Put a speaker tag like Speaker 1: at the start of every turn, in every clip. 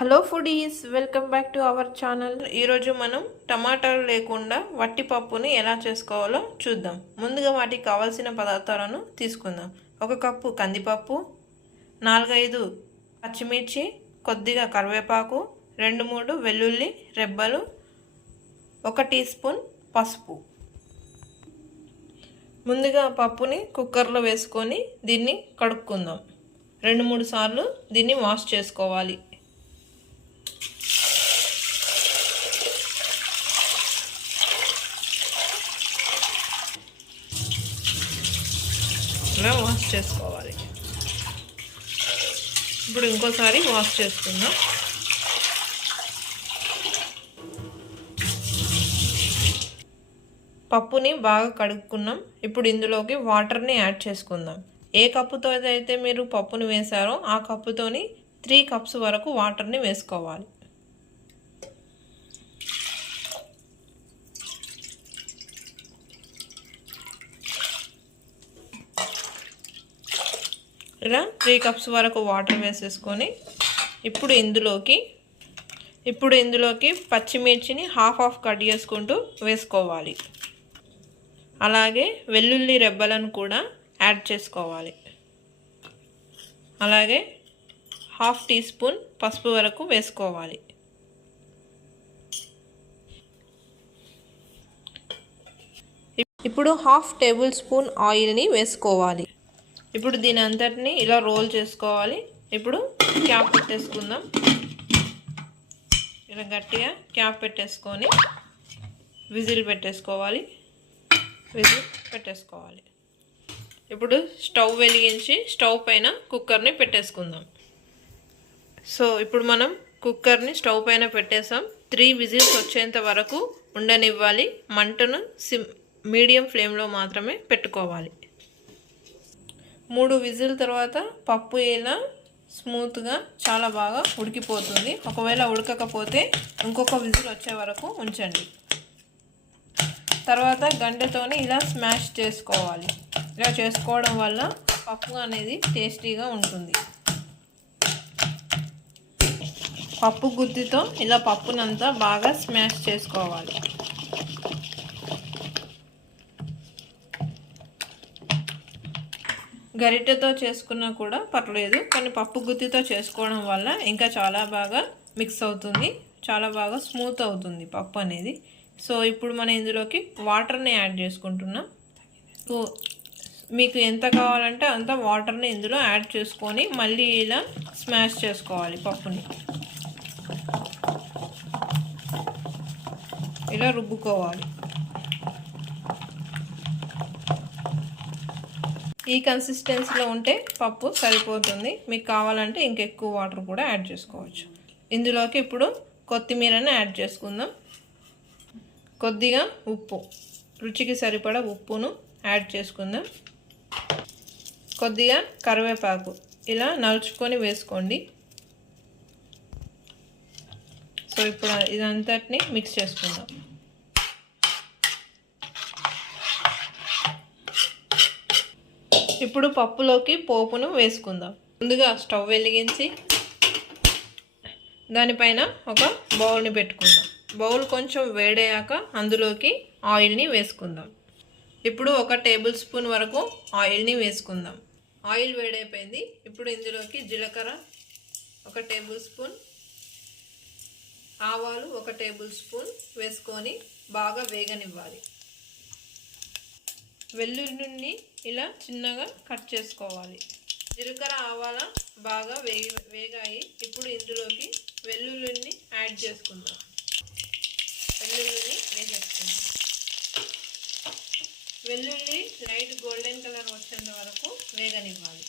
Speaker 1: Hello foodies welcome back to our channel ఈరోజు మనం టమాటాలు లేకుండా వట్టి పప్పుని ఎలా చేసుకోవాలో చూద్దాం. ముందుగా వాటికి కావాల్సిన పదార్థాలను తీసుకుందాం. ఒక కప్పు కందిపప్పు నాలుగైదు పచ్చిమిర్చి కొద్దిగా కరివేపాకు రెండు మూడు వెల్లుల్లి రెబ్బలు ఒక టీ స్పూన్ పసుపు. ముందుగా పప్పుని కుక్కర్లో వేసుకొని దీన్ని కడుక్కుందాం. రెండు మూడు సార్లు దీన్ని వాష్ చేసుకోవాలి. ఇలా వాష్ చేసుకోవాలి. ఇప్పుడు ఇంకోసారి వాష్ చేసుకుందాం. పప్పుని బాగా కడుక్కున్నాం. ఇప్పుడు ఇందులోకి వాటర్ని యాడ్ చేసుకుందాం. ఏ కప్పుతో అయితే మీరు పప్పుని వేశారో ఆ కప్పుతోని త్రీ కప్స్ వరకు వాటర్ని వేసుకోవాలి. ఇలా త్రీ కప్స్ వరకు వాటర్ వేసేసుకొని ఇప్పుడు ఇందులోకి ఇప్పుడు ఇందులోకి పచ్చిమిర్చిని హాఫ్ హాఫ్ కట్ చేసుకుంటూ వేసుకోవాలి. అలాగే వెల్లుల్లి రెబ్బలను కూడా యాడ్ చేసుకోవాలి. అలాగే హాఫ్ టీ స్పూన్ పసుపు వరకు వేసుకోవాలి. ఇప్పుడు హాఫ్ టేబుల్ స్పూన్ ఆయిల్ని వేసుకోవాలి. ఇప్పుడు దీని అంతటిని ఇలా రోల్ చేసుకోవాలి. ఇప్పుడు క్యాప్ పెట్టేసుకుందాం. ఇలా గట్టిగా క్యాప్ పెట్టేసుకొని విజిల్ పెట్టేసుకోవాలి. విజిల్ పెట్టేసుకోవాలి. ఇప్పుడు స్టవ్ వెలిగించి స్టవ్ పైన కుక్కర్ని పెట్టేసుకుందాం. సో ఇప్పుడు మనం కుక్కర్ని స్టవ్ పైన పెట్టేసాం. త్రీ విజిల్స్ వచ్చేంత వరకు ఉండనివ్వాలి. మంటను సిమ్ మీడియం ఫ్లేమ్లో మాత్రమే పెట్టుకోవాలి. మూడు విజిల్ తర్వాత పప్పు ఇలా స్మూత్గా చాలా బాగా ఉడికిపోతుంది. ఒకవేళ ఉడకకపోతే ఇంకొక విజిల్ వచ్చే వరకు ఉంచండి. తర్వాత గంటతోని ఇలా స్మాష్ చేసుకోవాలి. ఇలా చేసుకోవడం వల్ల పప్పు అనేది టేస్టీగా ఉంటుంది. పప్పు గుత్తితో ఇలా పప్పునంతా బాగా స్మాష్ చేసుకోవాలి. గరిటెతో చేసుకున్నా కూడా పర్లేదు కానీ పప్పు గుత్తితో చేసుకోవడం వల్ల ఇంకా చాలా బాగా మిక్స్ అవుతుంది. చాలా బాగా స్మూత్ అవుతుంది పప్పు అనేది. సో ఇప్పుడు మనం ఇందులోకి వాటర్ని యాడ్ చేసుకుంటున్నాం. సో మీకు ఎంత కావాలంటే అంత వాటర్ని ఇందులో యాడ్ చేసుకొని మళ్ళీ ఇలా స్మాష్ చేసుకోవాలి పప్పుని. ఇలా రుబ్బుకోవాలి. ఈ కన్సిస్టెన్సీలో ఉంటే పప్పు సరిపోతుంది. మీకు కావాలంటే ఇంకెక్కువ వాటర్ కూడా యాడ్ చేసుకోవచ్చు. ఇందులోకి ఇప్పుడు కొత్తిమీరని యాడ్ చేసుకుందాం. కొద్దిగా ఉప్పు రుచికి సరిపడా ఉప్పును యాడ్ చేసుకుందాం. కొద్దిగా కరివేపాకు ఇలా నలుచుకొని వేసుకోండి. సో ఇప్పుడు ఇదంతటిని మిక్స్ చేసుకుందాం. ఇప్పుడు పప్పులోకి పోపును వేసుకుందాం. ముందుగా స్టవ్ వెలిగించి దానిపైన ఒక బౌల్ని పెట్టుకుందాం. బౌల్ కొంచెం వేడయ్యాక అందులోకి ఆయిల్ని వేసుకుందాం. ఇప్పుడు ఒక టేబుల్ స్పూన్ వరకు ఆయిల్ని వేసుకుందాం. ఆయిల్ వేడైపోయింది. ఇప్పుడు ఇందులోకి జీలకర్ర ఒక టేబుల్ స్పూన్ ఆవాలు ఒక టేబుల్ స్పూన్ వేసుకొని బాగా వేగనివ్వాలి. వెల్లుల్లిని ఇలా చిన్నగా కట్ చేసుకోవాలి. జీలకర్ర ఆవాల బాగా వేగి వేగాయి. ఇప్పుడు ఇందులోకి వెల్లుల్లిని యాడ్ చేసుకుందాం. వెల్లుల్లిని వేసేసుకుందాం. వెల్లుల్లి లైట్ గోల్డెన్ కలర్ వచ్చేంత వరకు వేగనివ్వాలి.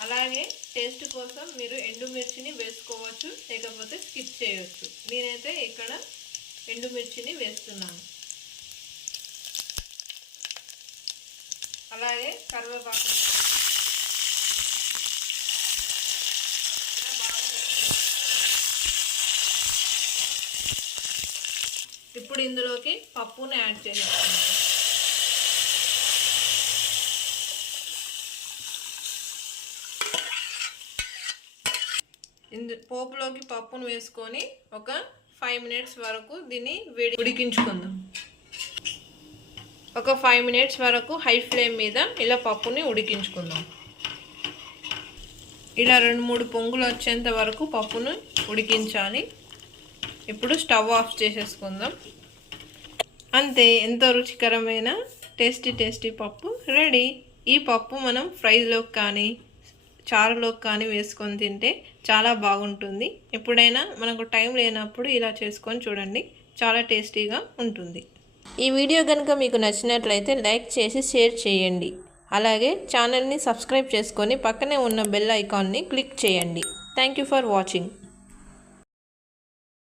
Speaker 1: అలాగే టేస్ట్ కోసం మీరు ఎండుమిర్చిని వేసుకోవచ్చు లేకపోతే స్కిప్ చేయవచ్చు నేనైతే ఇక్కడ ఎండుమిర్చిని వేస్తున్నాను. అలాగే కరివేపాకు ఇప్పుడు ఇందులోకి పప్పుని యాడ్ చేసేస్తాను ఇందు పోపులోకి పప్పును వేసుకొని ఒక ఫైవ్ మినిట్స్ వరకు దీన్ని వేడి ఉడికించుకుందాం. ఒక ఫైవ్ మినిట్స్ వరకు హై ఫ్లేమ్ మీద ఇలా పప్పుని ఉడికించుకుందాం. ఇలా రెండు మూడు పొంగులు వచ్చేంత వరకు పప్పును ఉడికించాలి. ఇప్పుడు స్టవ్ ఆఫ్ చేసేసుకుందాం. అంతే ఎంతో రుచికరమైన టేస్టీ టేస్టీ పప్పు రెడీ. ఈ పప్పు మనం ఫ్రైలోకి కానీ చారులోకి కానీ వేసుకొని తింటే చాలా బాగుంటుంది. ఎప్పుడైనా మనకు టైం లేనప్పుడు ఇలా చేసుకొని చూడండి. చాలా టేస్టీగా ఉంటుంది. ఈ వీడియో కనుక మీకు నచ్చినట్లయితే లైక్ చేసి షేర్ చేయండి. అలాగే ఛానల్ని సబ్స్క్రైబ్ చేసుకొని పక్కనే ఉన్న బెల్ ఐకాన్ని క్లిక్ చేయండి. Thank you for watching.